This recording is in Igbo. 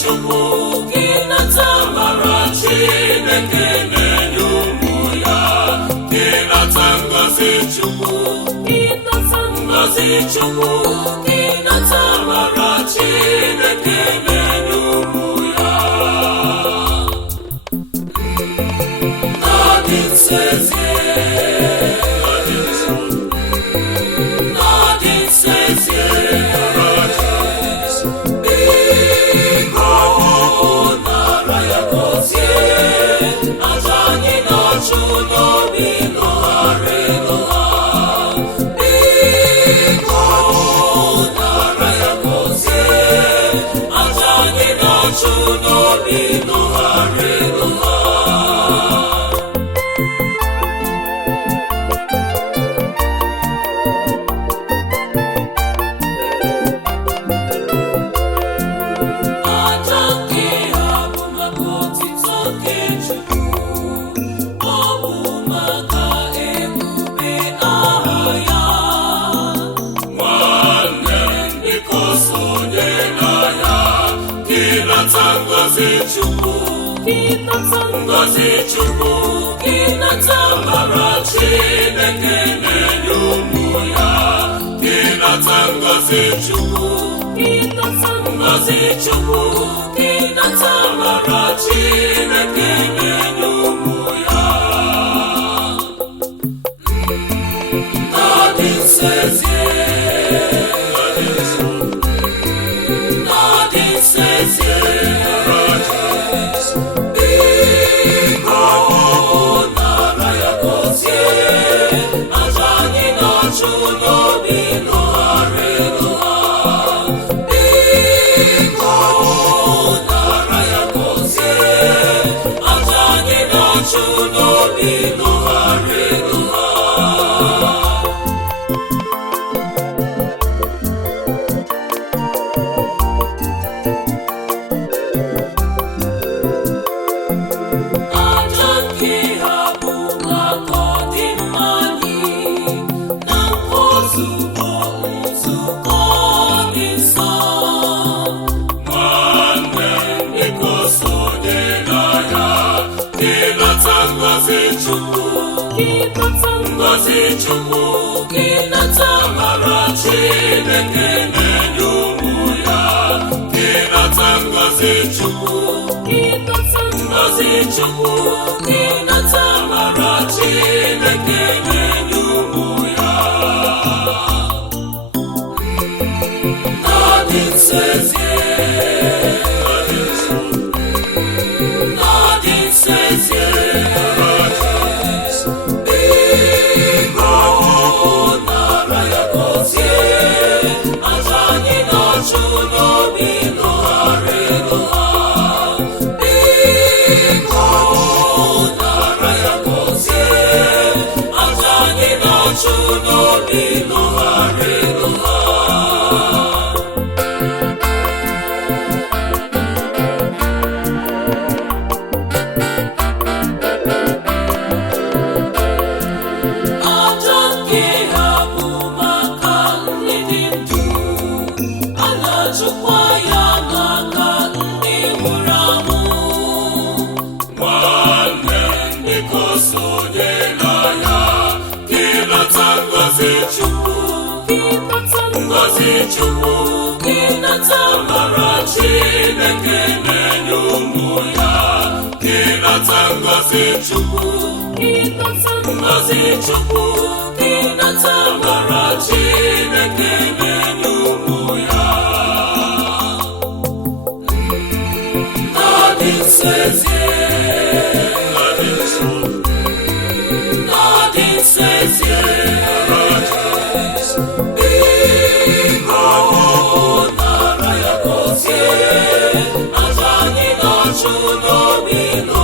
Chukwu gị nata amara Chineke na-enye ụmụ ya, gị nata ngọzi Chukwu, gị nata ngọzi Chukwu, gị nata amara Chineke na-enye ụmụ ya. N'adị nsọ ezie, n'adị nsọ ezie, ngọzi Chukwu, gị nata amara Chineke na-enye ụmụ ya, gị nata ngọzi Chukwu, gị nata ngọzi Chukwu, gị nata amara Chineke na-enye ụmụ ya. N'adị nsọ ezie, n'adị nsọ ezie, ngọzi Chukwu, gị nata amara Chineke na-enye ụmụ ya, gị nata ngọzi Chukwu, gị nata ngọzi Chukwu, gị nata amara Chineke na-enye ụmụ ya. N'adị nsọ ezie, n'adị nsọ ezie, ngọzi Chukwu, gị nata amara Chineke na-enye ụmụ ya, gị nata ngọzi Chukwu, gị nata ngọzi Chukwu, gị nata amara Chineke na-enye ụmụ ya. N'adị nsọ ezie, n'adị nsọ ezie, aja anyị na-achụ n'obi nọ